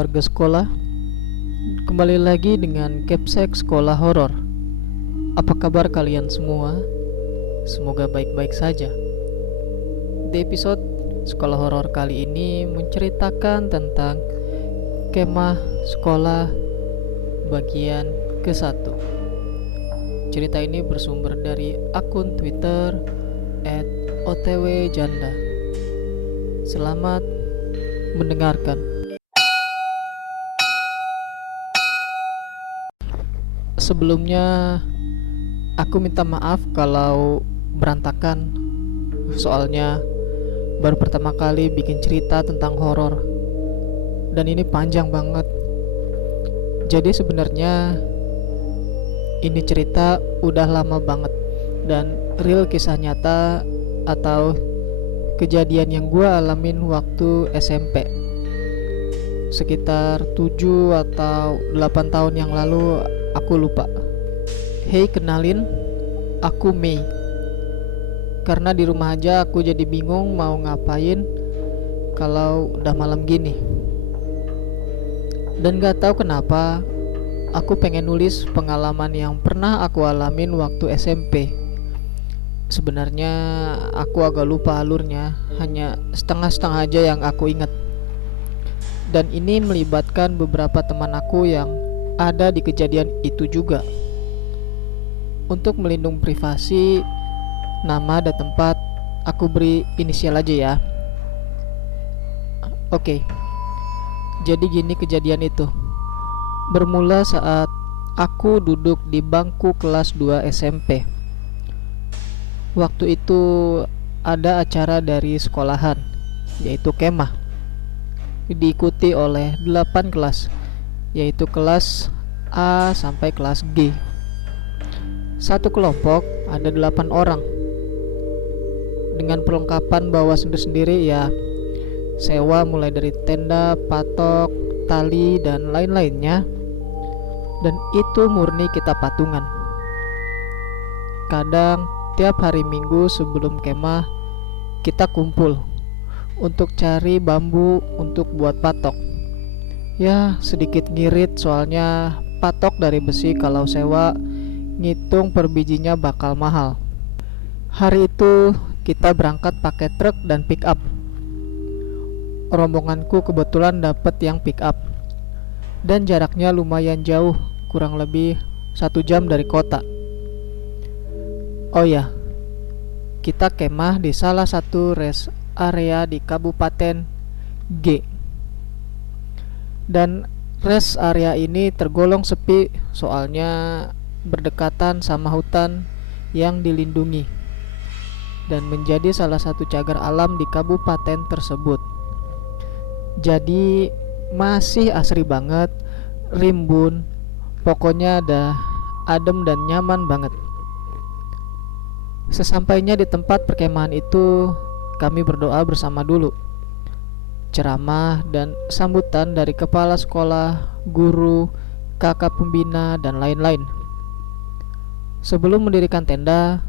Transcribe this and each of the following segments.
warga sekolah. Kembali lagi dengan Capsek Sekolah Horor. Apa kabar kalian semua? Semoga baik-baik saja. Di episode Sekolah Horor kali ini menceritakan tentang kemah sekolah bagian ke-1. Cerita ini bersumber dari akun Twitter @otwjanda. Selamat mendengarkan. Sebelumnya aku minta maaf kalau berantakan, soalnya baru pertama kali bikin cerita tentang horor dan ini panjang banget. Jadi sebenarnya ini cerita udah lama banget dan real kisah nyata atau kejadian yang gue alamin waktu SMP sekitar 7 atau 8 tahun yang lalu, aku lupa. Hey, kenalin, aku Mei. Karena di rumah aja aku jadi bingung mau ngapain kalau udah malam gini. Dan gak tahu kenapa aku pengen nulis pengalaman yang pernah aku alamin waktu SMP. Sebenarnya aku agak lupa alurnya, hanya setengah-setengah aja yang aku ingat. Dan ini melibatkan beberapa teman aku yang ada di kejadian itu juga. Untuk melindungi privasi, nama dan tempat aku beri inisial aja ya. Oke. Jadi gini kejadian itu. Bermula saat aku duduk di bangku kelas 2 SMP. Waktu itu ada acara dari sekolahan, yaitu kemah. Diikuti oleh 8 kelas, yaitu kelas A sampai kelas G. Satu kelompok ada 8 orang. Dengan perlengkapan bawa sendiri-sendiri ya, sewa mulai dari tenda, patok, tali, dan lain-lainnya. Dan itu murni kita patungan. Kadang tiap hari Minggu sebelum kemah kita kumpul untuk cari bambu untuk buat patok. Ya sedikit ngirit soalnya patok dari besi kalau sewa ngitung per bijinya bakal mahal. Hari itu kita berangkat pakai truk dan pick up. Rombonganku kebetulan dapat yang pick up dan jaraknya lumayan jauh, kurang lebih 1 jam dari kota. Oh ya, kita kemah di salah satu rest area di Kabupaten G. Dan rest area ini tergolong sepi soalnya berdekatan sama hutan yang dilindungi dan menjadi salah satu cagar alam di kabupaten tersebut. Jadi masih asri banget, rimbun, pokoknya ada adem dan nyaman banget. Sesampainya di tempat perkemahan itu, kami berdoa bersama dulu. Ceramah dan sambutan dari kepala sekolah, guru, kakak pembina, dan lain-lain. Sebelum mendirikan tenda,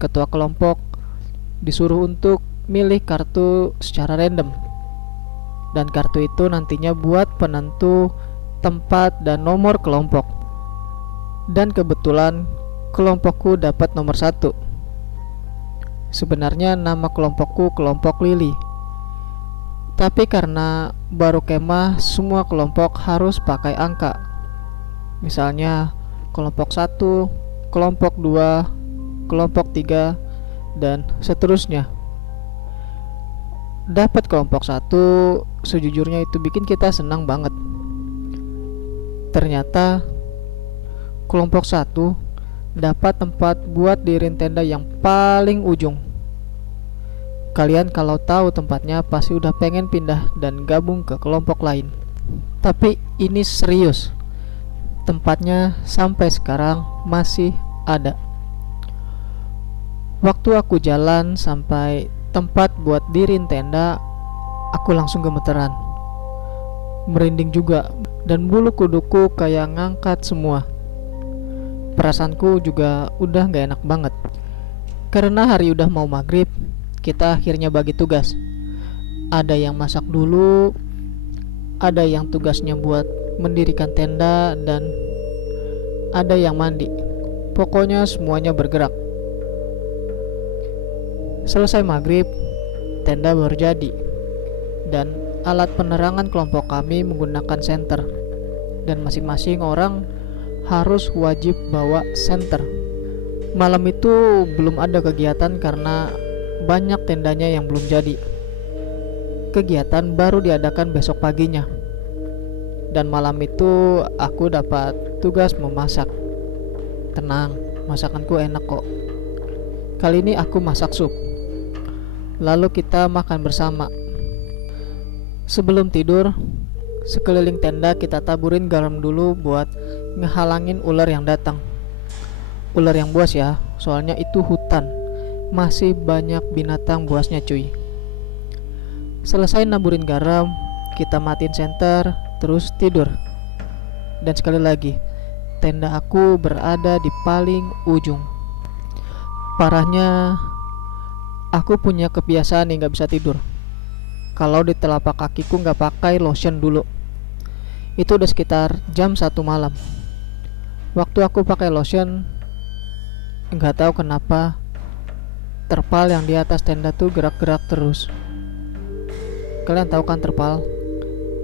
ketua kelompok disuruh untuk milih kartu secara random. Dan kartu itu nantinya buat penentu tempat dan nomor kelompok. Dan kebetulan kelompokku dapat nomor 1. Sebenarnya nama kelompokku kelompok Lili. Tapi karena baru kemah, semua kelompok harus pakai angka. Misalnya kelompok 1, kelompok 2, kelompok 3, dan seterusnya. Dapat kelompok 1, sejujurnya itu bikin kita senang banget. Ternyata kelompok 1 dapat tempat buat diriin tenda yang paling ujung. Kalian kalau tahu tempatnya pasti udah pengen pindah dan gabung ke kelompok lain. Tapi ini serius, tempatnya sampai sekarang masih ada. Waktu aku jalan sampai tempat buat diriin tenda, aku langsung gemeteran, merinding juga, dan bulu kuduku kayak ngangkat semua. Perasaanku juga udah gak enak banget. Karena hari udah mau maghrib, kita akhirnya bagi tugas. Ada yang masak dulu, Ada yang tugasnya buat mendirikan tenda dan ada yang mandi. Pokoknya semuanya bergerak. Selesai maghrib, tenda baru jadi, dan alat penerangan kelompok kami menggunakan senter, dan masing-masing orang harus wajib bawa senter. Malam itu belum ada kegiatan karena banyak tendanya yang belum jadi. Kegiatan baru diadakan besok paginya, dan malam itu aku dapat tugas memasak. Tenang, masakanku enak kok. Kali ini aku masak sup. Lalu kita makan bersama. Sebelum tidur, sekeliling tenda kita taburin garam dulu buat ngehalangin ular yang datang. Ular yang buas ya, soalnya itu hutan. Masih banyak binatang buasnya cuy. Selesai naburin garam, kita matiin senter, terus tidur. Dan sekali lagi, tenda aku berada di paling ujung. Parahnya, aku punya kebiasaan yang gak bisa tidur. Kalau di telapak kakiku gak pakai lotion dulu. Itu udah sekitar jam 1 malam. Waktu aku pakai lotion, gak tahu kenapa terpal yang di atas tenda tuh gerak-gerak terus. Kalian tahu kan terpal?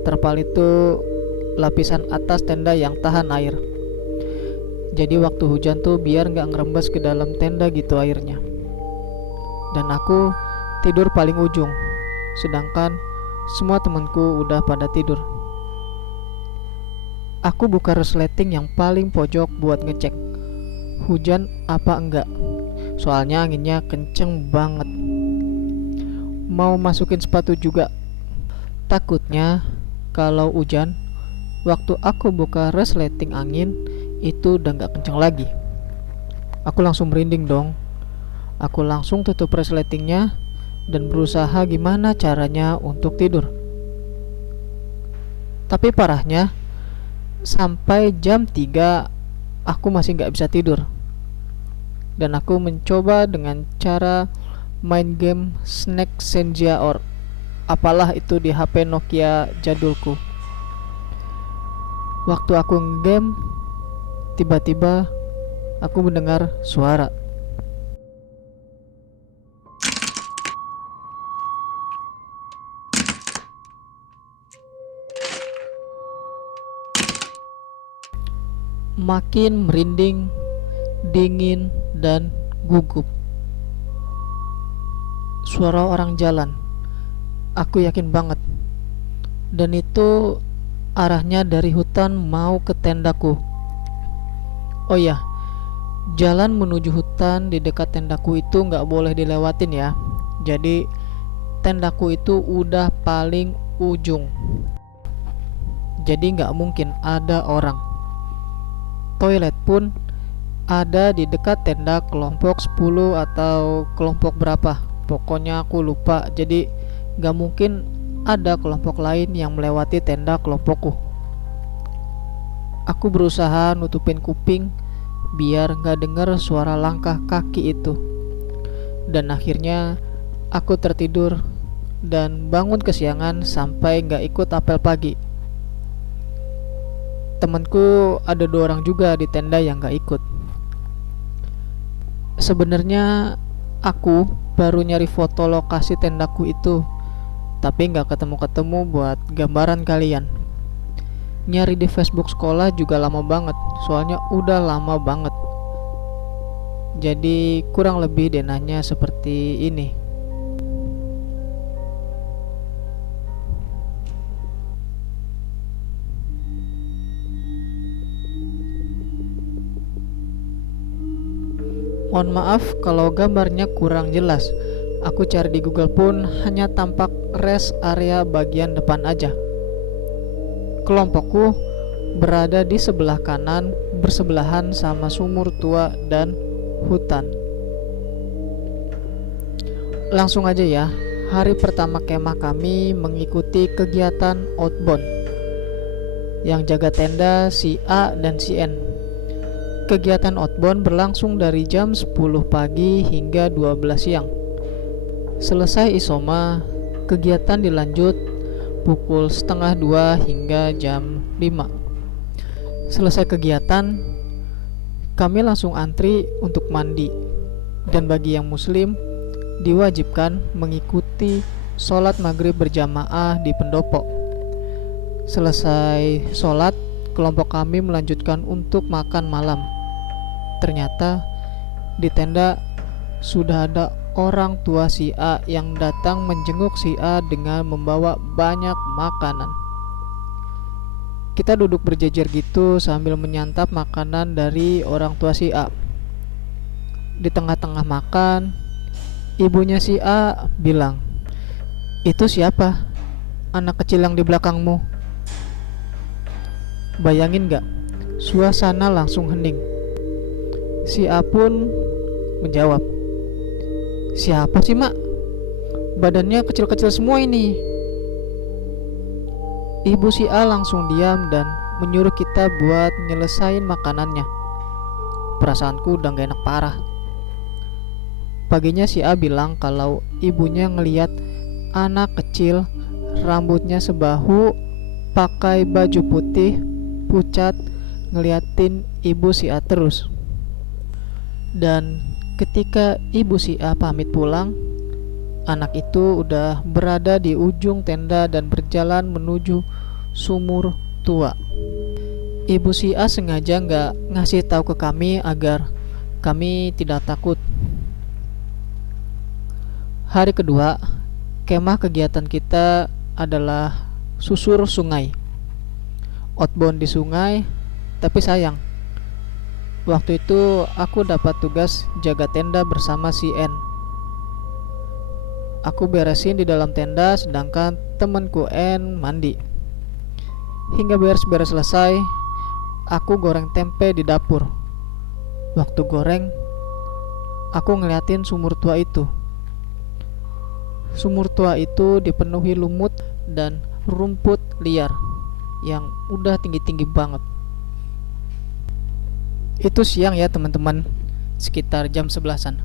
Terpal itu lapisan atas tenda yang tahan air. Jadi waktu hujan tuh biar gak ngerembes ke dalam tenda gitu airnya. Dan aku tidur paling ujung, sedangkan semua temanku udah pada tidur. Aku buka resleting yang paling pojok buat ngecek hujan apa enggak. Soalnya anginnya kenceng banget. Mau masukin sepatu juga. Takutnya kalau hujan, waktu aku buka resleting angin itu udah gak kenceng lagi. Aku langsung merinding dong. Aku langsung tutup resletingnya dan berusaha gimana caranya untuk tidur. Tapi parahnya, sampai jam 3 aku masih gak bisa tidur. Dan aku mencoba dengan cara main game Snake Senja or apalah itu di HP Nokia jadulku. Waktu aku nge-game, tiba-tiba aku mendengar suara. Makin merinding, dingin, dan gugup. Suara orang jalan. Aku yakin banget. Dan itu arahnya dari hutan mau ke tendaku. Oh ya, jalan menuju hutan di dekat tendaku itu gak boleh dilewatin ya. Jadi tendaku itu udah paling ujung. Jadi gak mungkin ada orang. Toilet pun ada di dekat tenda kelompok 10 atau kelompok berapa. Pokoknya aku lupa. Jadi gak mungkin ada kelompok lain yang melewati tenda kelompokku. Aku berusaha nutupin kuping biar gak dengar suara langkah kaki itu. Dan akhirnya aku tertidur dan bangun kesiangan sampai gak ikut apel pagi. Temanku ada 2 orang juga di tenda yang gak ikut. Sebenarnya aku baru nyari foto lokasi tendaku itu, tapi gak ketemu-ketemu buat gambaran kalian. Nyari di Facebook sekolah juga lama banget, soalnya udah lama banget. Jadi kurang lebih denahnya seperti ini. Mohon maaf kalau gambarnya kurang jelas. Aku cari di Google pun hanya tampak rest area bagian depan aja. Kelompokku berada di sebelah kanan, bersebelahan sama sumur tua dan hutan. Langsung aja ya. Hari pertama kemah kami mengikuti kegiatan outbound. Yang jaga tenda si A dan si N. Kegiatan outbound berlangsung dari jam 10 pagi hingga 12 siang. Selesai isoma, kegiatan dilanjut pukul setengah 2 hingga jam 5. Selesai kegiatan, kami langsung antri untuk mandi. Dan bagi yang muslim, diwajibkan mengikuti sholat maghrib berjamaah di pendopo. Selesai sholat, kelompok kami melanjutkan untuk makan malam. Ternyata di tenda sudah ada orang tua si A yang datang menjenguk si A dengan membawa banyak makanan. Kita duduk berjejer gitu sambil menyantap makanan dari orang tua si A. Di tengah-tengah makan, ibunya si A bilang, "Itu siapa? Anak kecil yang di belakangmu?" Bayangin gak? Suasana langsung hening. Si A pun menjawab, "Siapa sih, Mak? Badannya kecil-kecil semua ini." Ibu si A langsung diam dan menyuruh kita buat nyelesain makanannya. Perasaanku udah gak enak parah. Paginya si A bilang kalau ibunya ngeliat anak kecil, rambutnya sebahu, pakai baju putih, pucat, ngeliatin ibu si A terus. Dan ketika ibu si A pamit pulang, anak itu udah berada di ujung tenda dan berjalan menuju sumur tua. Ibu si A sengaja gak ngasih tahu ke kami agar kami tidak takut. Hari kedua, kemah kegiatan kita adalah susur sungai. Outbound di sungai, tapi sayang, waktu itu aku dapat tugas jaga tenda bersama si N. Aku beresin di dalam tenda sedangkan temanku N mandi. Hingga beres-beres selesai, aku goreng tempe di dapur. Waktu goreng, aku ngeliatin sumur tua itu. Sumur tua itu dipenuhi lumut dan rumput liar yang udah tinggi-tinggi banget. Itu siang ya teman-teman, sekitar jam 11-an.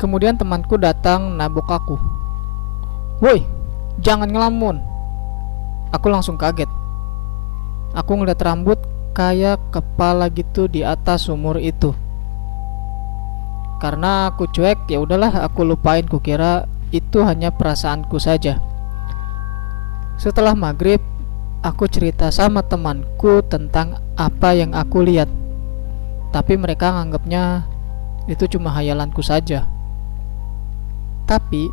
Kemudian temanku datang nabok aku. "Woi, jangan ngelamun." Aku langsung kaget. Aku ngeliat rambut kayak kepala gitu di atas sumur itu. Karena aku cuek, ya udahlah, aku lupain, kukira itu hanya perasaanku saja. Setelah maghrib, aku cerita sama temanku tentang apa yang aku lihat. Tapi mereka nganggapnya itu cuma hayalanku saja. Tapi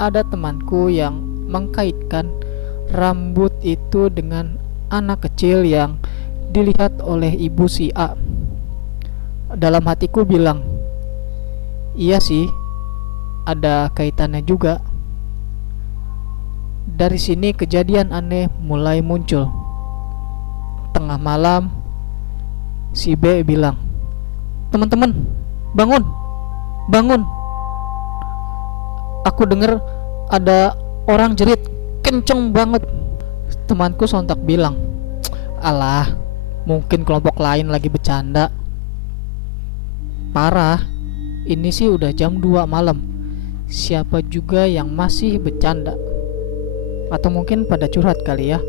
ada temanku yang mengkaitkan rambut itu dengan anak kecil yang dilihat oleh ibu si A. Dalam hatiku bilang, iya sih, ada kaitannya juga. Dari sini kejadian aneh mulai muncul. Tengah malam, si B bilang, "Teman-teman, bangun, bangun." Aku dengar ada orang jerit kenceng banget. Temanku sontak bilang, "Alah, mungkin kelompok lain lagi bercanda." Parah, ini sih udah jam 2 malam. Siapa juga yang masih bercanda? Atau mungkin pada curhat kali ya.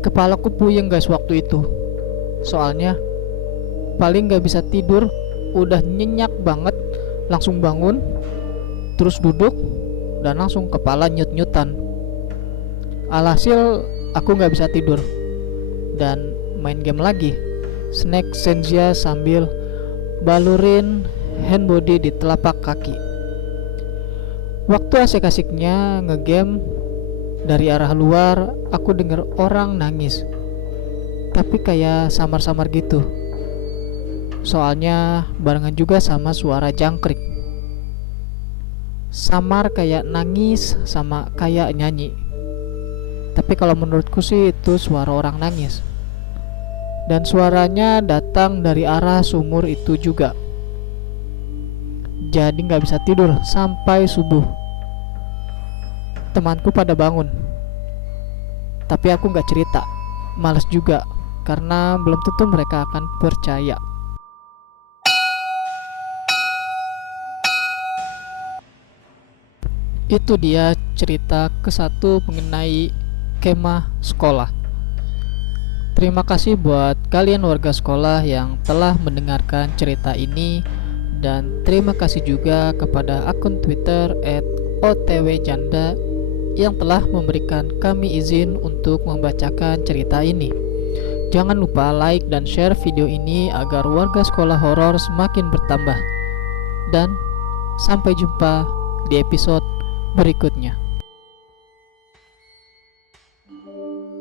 Kepalaku puyeng guys waktu itu. Soalnya paling gak bisa tidur, udah nyenyak banget, langsung bangun, terus duduk, dan langsung kepala nyut-nyutan. Alhasil aku gak bisa tidur dan main game lagi, snack senja sambil balurin handbody di telapak kaki. Waktu asik-asiknya ngegame, dari arah luar aku dengar orang nangis, tapi kayak samar-samar gitu. Soalnya barengan juga sama suara jangkrik. Samar kayak nangis sama kayak nyanyi. Tapi kalau menurutku sih itu suara orang nangis. Dan suaranya datang dari arah sumur itu juga. Jadi gak bisa tidur sampai subuh. Temanku pada bangun, tapi aku gak cerita, males juga, karena belum tentu mereka akan percaya. Itu dia cerita ke-1 mengenai kemah sekolah. Terima kasih buat kalian warga sekolah yang telah mendengarkan cerita ini, dan terima kasih juga kepada akun Twitter @otwjanda yang telah memberikan kami izin untuk membacakan cerita ini. Jangan lupa like dan share video ini agar warga sekolah horor semakin bertambah. Dan sampai jumpa di episode berikutnya.